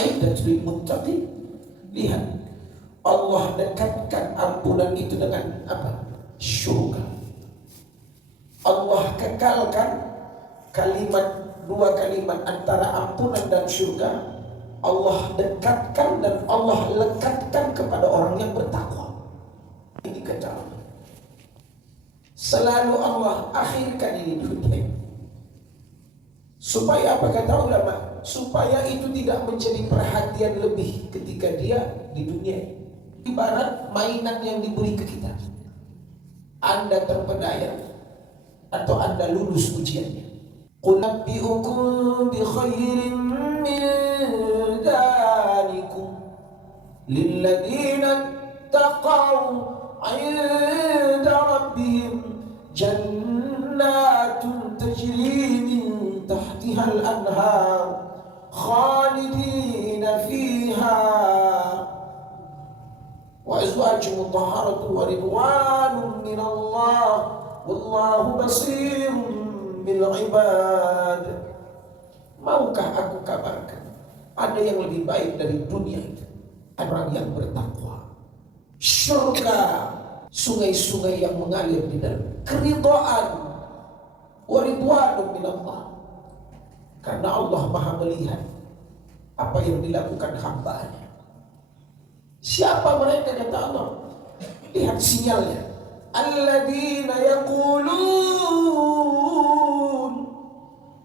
Aidatul muttaqin. Lihat, Allah dekatkan ampunan itu dengan apa? Syurga. Allah kekalkan dua kalimat antara ampunan dan syurga. Allah dekatkan dan Allah lekatkan kepada orang yang bertakwa. Ini kata Allah. Selalu Allah akhirkan ini di dunia. Supaya apa kata ulama? Supaya itu tidak menjadi perhatian lebih ketika dia di dunia. Ibarat mainan yang diberi ke kita. Anda terpedaya atau Anda lulus ujiannya. Qul nabbi'ukum bi khairin min dzalikum lilladzina taqaw 'inda rabbihim jannatun tajri min tahtiha al-anhar khalidina fiha wa azwajun mutahharatun wa ridwanun min Allah wallahu basirun bil ibad. Maukah aku kabarkan ada yang lebih baik dari dunia itu? Orang yang bertakwa. Surga, sungai-sungai yang mengalir di dalam keridhaan, wa ridwanun min Allah. Karena Allah Maha melihat apa yang dilakukan hamba-Nya. Siapa mereka kata Allah? Lihat sinyalnya. Alladzina yaqulun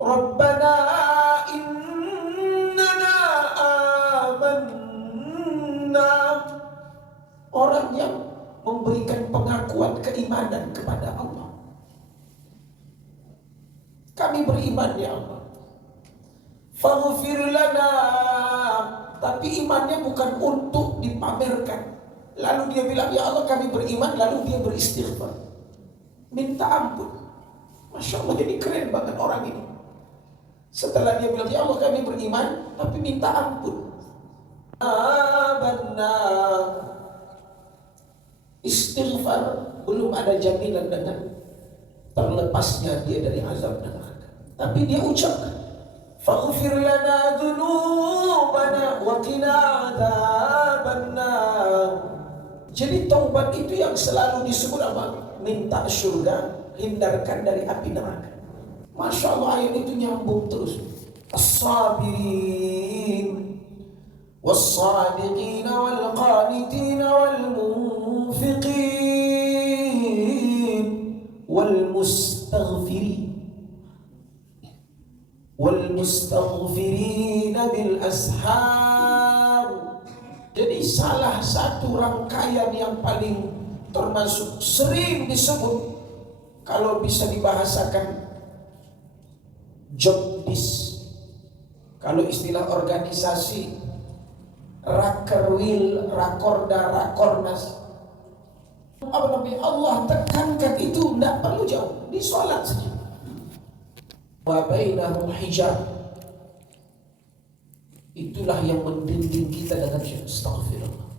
Rabbana innana amanna. Orang yang memberikan pengakuan keimanan kepada Allah. Kami beriman ya Allah. Faghfir lana. Tapi imannya bukan untuk dipamerkan. Lalu dia bilang, ya Allah kami beriman. Lalu dia beristighfar, minta ampun. Masya Allah, jadi keren banget orang ini. Setelah dia bilang, ya Allah kami beriman, tapi minta ampun. Benar. Istighfar belum ada jaminan dengan terlepasnya dia dari azab neraka. Tapi dia ucapkan, faghfir lana dzunubana wa qina adzabannar. Jadi taubat itu yang selalu disebut apa? Minta surga, hindarkan dari api neraka. Masya Allah, ayat itu nyambung terus. As-sabirin was-sadiqin wal-qanitin wal-munfiqin wal-mustaghfirin bil-ashar. Jadi salah satu rangkaian yang paling termasuk sering disebut, kalau bisa dibahasakan, job desk. Kalau istilah organisasi, rakerwil, rakorda, rakornas. Apa namanya? Allah tekankan itu tidak perlu jauh, di sholat saja. Wa bainahum hijab. Itulah yang mendinding kita dengan astaghfirullah.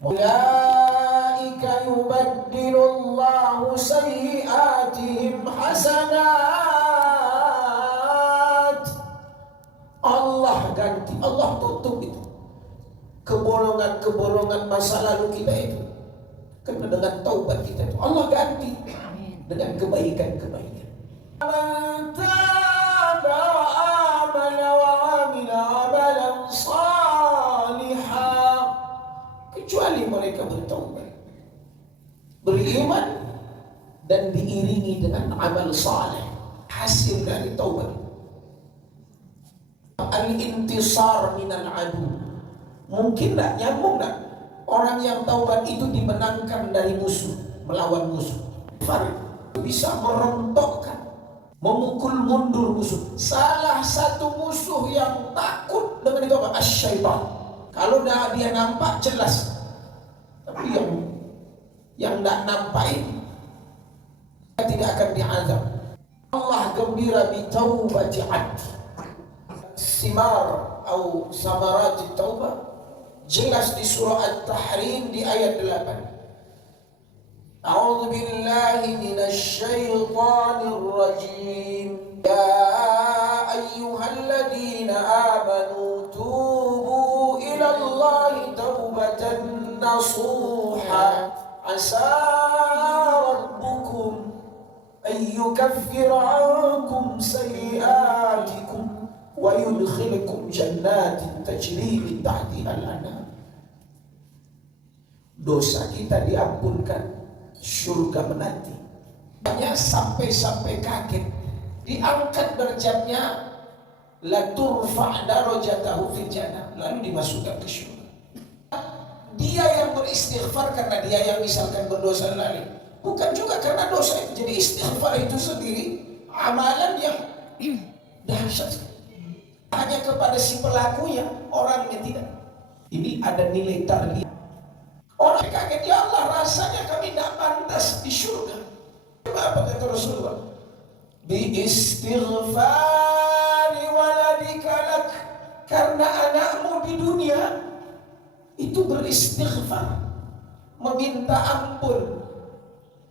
Ulaika yubaddilullahu sayyi'atihim hasanat. Allah ganti, Allah tutup itu kebolongan-kebolongan masa lalu kita itu. Karena dengan taubat kita itu Allah ganti dengan kebaikan-kebaikan. Kecuali mereka bertaubat, beriman dan diiringi dengan amal saleh, hasil dari taubat. Al-intisar minal adu. Mungkin tak nyambung tak? Orang yang taubat itu dimenangkan dari musuh, melawan musuh. Bisa merontokkan, memukul mundur musuh. Salah satu musuh yang takut dengan itu apa? Asy-syaitan. Kalau dia nampak jelas, tapi yang tidak nampak ini tidak akan diazab. Allah gembira bi taubati 'abd. Simar atau samarat taubah jelas di surah At-Tahrim di ayat 8. A'udzu billahi minasy syaithanir rajim. Ya ayyuhalladzina amanu nasuha asa rabbukum ayyukaffir ankum sayiatikum wa yudkhilkum jannatin tajri min tahtiha al-anhar. Dosa kita diampunkan, surga menanti. Banyak sampai kaget, diangkat derajatnya, la turfa' darajatahu fil jannah, lalu dimasukkan ke surga. Dia yang beristighfar karena dia yang misalkan berdosa lari, bukan juga karena dosa itu. Jadi istighfar itu sendiri amalan yang dahsyat. Hanya kepada si pelakunya, orangnya tidak. Ini ada nilai tarbiah. Orang kaget, ya Allah, rasanya kami tidak pantas di surga. Apa kata Rasulullah? Bi istighfari waladika lak, karena anakmu di dunia itu beristighfar, meminta ampun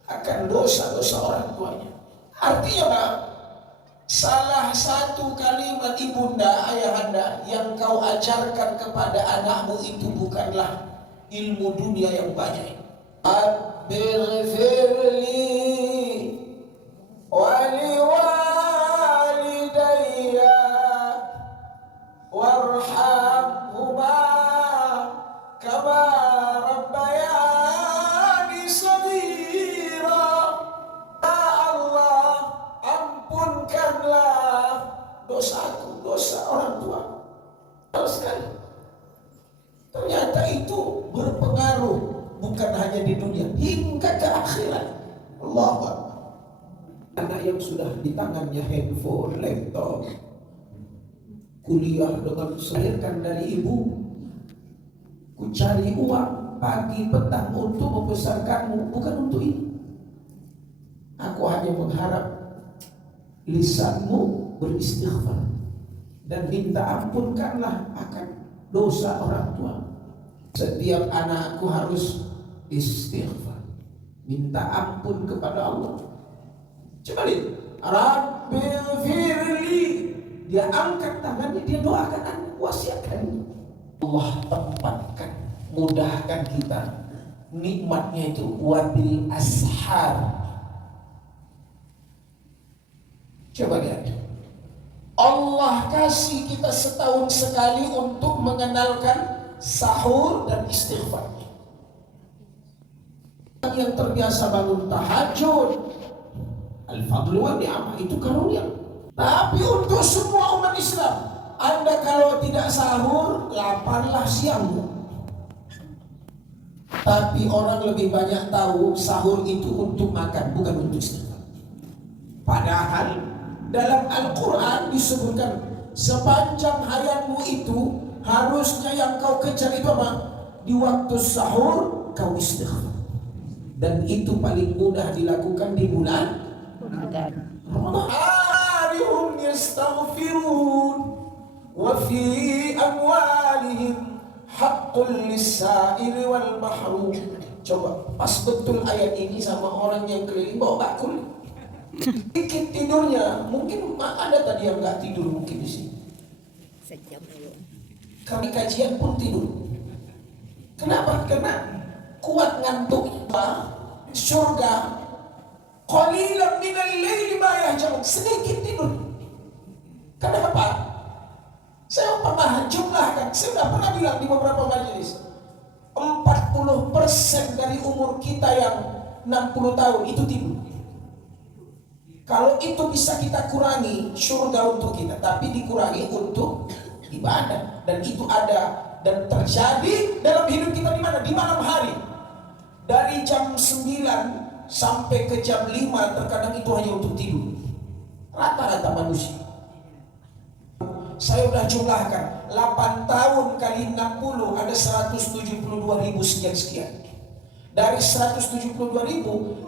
akan dosa-dosa orang tuanya. Artinya apa? Salah satu kalimat ibunda, ayahanda yang kau ajarkan kepada anakmu itu bukanlah ilmu dunia yang banyak. Abighfirli wali walidayya warhamhuma kama rabbayani shaghira. Ya Allah, ampunkanlah dosaku, dosa orang tua. Sekali. Ternyata itu berpengaruh bukan hanya di dunia, hingga ke akhirat. Allahu Akbar. Anak yang sudah di tangannya handphone, laptop, kuliah dengan selirkan dari ibu, ku cari uang pagi petang untuk membesarkanmu, bukan untuk ini. Aku hanya mengharap lisanmu beristighfar dan minta ampunkanlah akan dosa orang tua. Setiap anakku harus istighfar, minta ampun kepada Allah. Coba lihat, Rabbighfirli, dia angkat tangannya, dia doakan anak, wasiatkan. Allah tempatkan, mudahkan kita nikmatnya itu. Wabil ashar, coba lihat, Allah kasih kita setahun sekali untuk mengenalkan sahur dan istighfar. Yang terbiasa bangun tahajud, al-fadlu wa ni'mah, itu karunia. Tapi untuk semua umat Islam, Anda kalau tidak sahur, laparlah siangmu. Tapi orang lebih banyak tahu sahur itu untuk makan, bukan untuk istighfar. Padahal dalam Al-Quran disebutkan sepanjang hayatmu itu harusnya yang kau kejar itu apa? Di waktu sahur kau istighfar. Dan itu paling mudah dilakukan di bulan Ramadan. Arihum yastaghfirun wa fi amwalihim haqqul lis-sa'ili wal mahrum. Coba pas betul ayat ini sama orang yang keliling bawa bakul. Dikit tidurnya, mungkin ada tadi yang nggak tidur mungkin di sini. Sejam dulu. Kami kajian pun tidur. Kenapa? Karena kuat ngantuknya. Surga. Qalilan minal laili ma yahjaun, sedikit tidur. Kenapa? Saya pernah jumlahkan, saya sudah pernah bilang di beberapa majelis, 40% dari umur kita yang 60 tahun itu tidur. Kalau itu bisa kita kurangi, surga untuk kita, tapi dikurangi untuk ibadah. Dan itu ada dan terjadi dalam hidup kita di mana? Di malam hari. Dari jam 9 sampai ke jam 5 terkadang itu hanya untuk tidur. Rata-rata manusia. Saya sudah jumlahkan 8 tahun kali 60 ada 172.000 sekian. Dari 172.000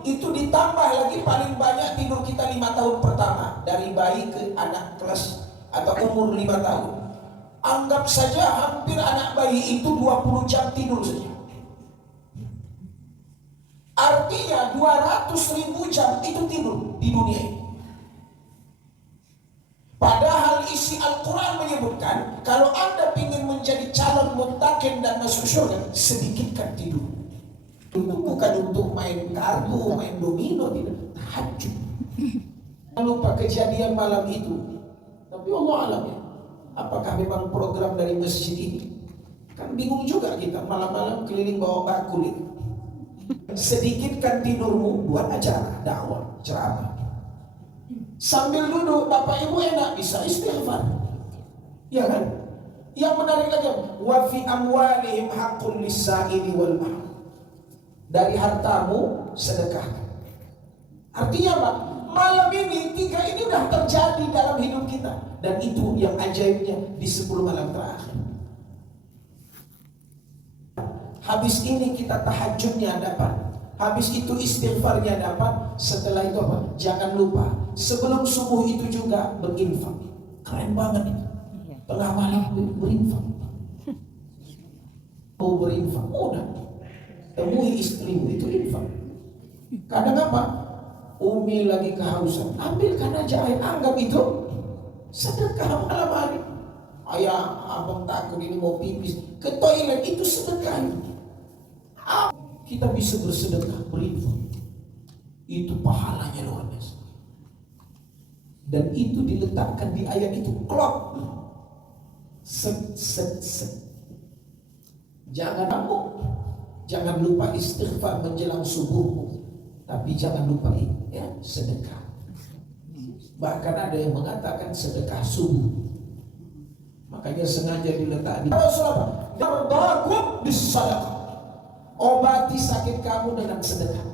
itu ditambah lagi paling banyak tidur kita 5 tahun pertama, dari bayi ke anak kelas atau umur 5 tahun. Anggap saja hampir anak bayi itu 20 jam tidur saja. Artinya 200.000 jam itu tidur di dunia ini. Padahal isi Al-Quran menyebutkan kalau Anda ingin menjadi calon muttaqin dan masuk surga, sedikitkan tidur. Itu bukan untuk main kartu, main domino, tidak. Tahajud. Jangan lupa kejadian malam itu. Tapi Allah alam ya, apakah memang program dari masjid ini? Kan bingung juga kita malam-malam keliling bawa bakul itu. Sedikitkan tidurmu, buat acara, dakwah, ceramah. Sambil duduk, bapak ibu enak bisa istighfar. Ya kan? Yang menarik lagi, wa fi amwalihim haqqul lis-sa'ili wal mahrum. Dari hartamu sedekahkan. Artinya apa? Malam ini, tiga ini udah terjadi dalam hidup kita. Dan itu yang ajaibnya di 10 malam terakhir. Habis ini kita tahajudnya dapat. Habis itu istighfarnya dapat. Setelah itu apa? Jangan lupa sebelum subuh itu juga berinfak. Keren banget itu. Tengah malam berinfak. Mau berinfak mudah. Temui istrimu itu infak. Kadang apa? Umi lagi kehausan, ambilkan aja air, anggap itu sedekah malam hari. Ayah, abang takut ini mau pipis ke toilet, itu sedekah. Kita bisa bersedekah, berinfak. Itu pahalanya luar biasa. Dan itu diletakkan di ayat itu, klop. Set. Jangan nabuk. Jangan lupa istighfar menjelang subuhmu. Tapi jangan lupa ini ya, sedekah. Bahkan ada yang mengatakan sedekah subuh. Makanya sengaja diletakkan di Rasulullah. Mardakum bisadaqah. Obati sakit kamu dengan sedekah.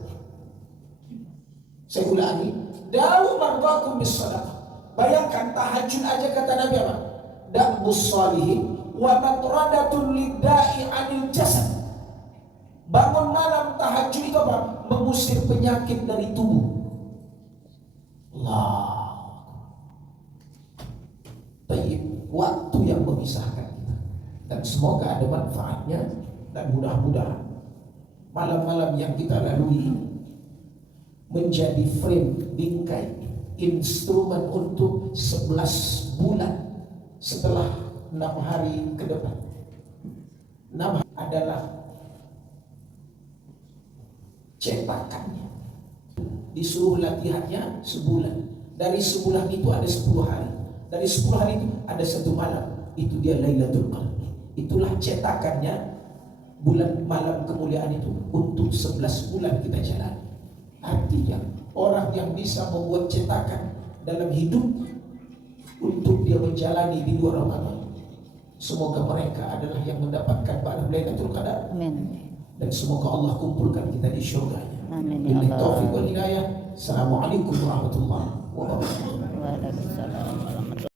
Saya ulangi. Dawu mardakum bisadaqah. Bayangkan tahajud aja kata Nabi apa? Da'bus salihin wa matradatun lidda'i anil jasad. Bangun malam tahajud itu apa? Mengusir penyakit dari tubuh. Allah. Baik, waktu yang memisahkan kita. Dan semoga ada manfaatnya. Dan mudah-mudahan malam-malam yang kita lalui ini menjadi frame, bingkai, instrumen untuk 11 bulan setelah 6 hari ke depan. 6 hari adalah cetakannya. Disuruh latihannya sebulan. Dari sebulan itu ada 10 hari. Dari 10 hari itu ada 1 malam. Itu dia Lailatul Qadar. Itulah cetakannya bulan malam kemuliaan itu untuk 11 bulan kita jalan. Artinya orang yang bisa membuat cetakan dalam hidup untuk dia menjalani di luar Ramadan, semoga mereka adalah yang mendapatkan pahala Lailatul Qadar. Amin. Dan semoga Allah kumpulkan kita di syurganya. Amin. Billahi taufiq wal hidayah. Assalamualaikum warahmatullahi wabarakatuh. Waalaikumsalam.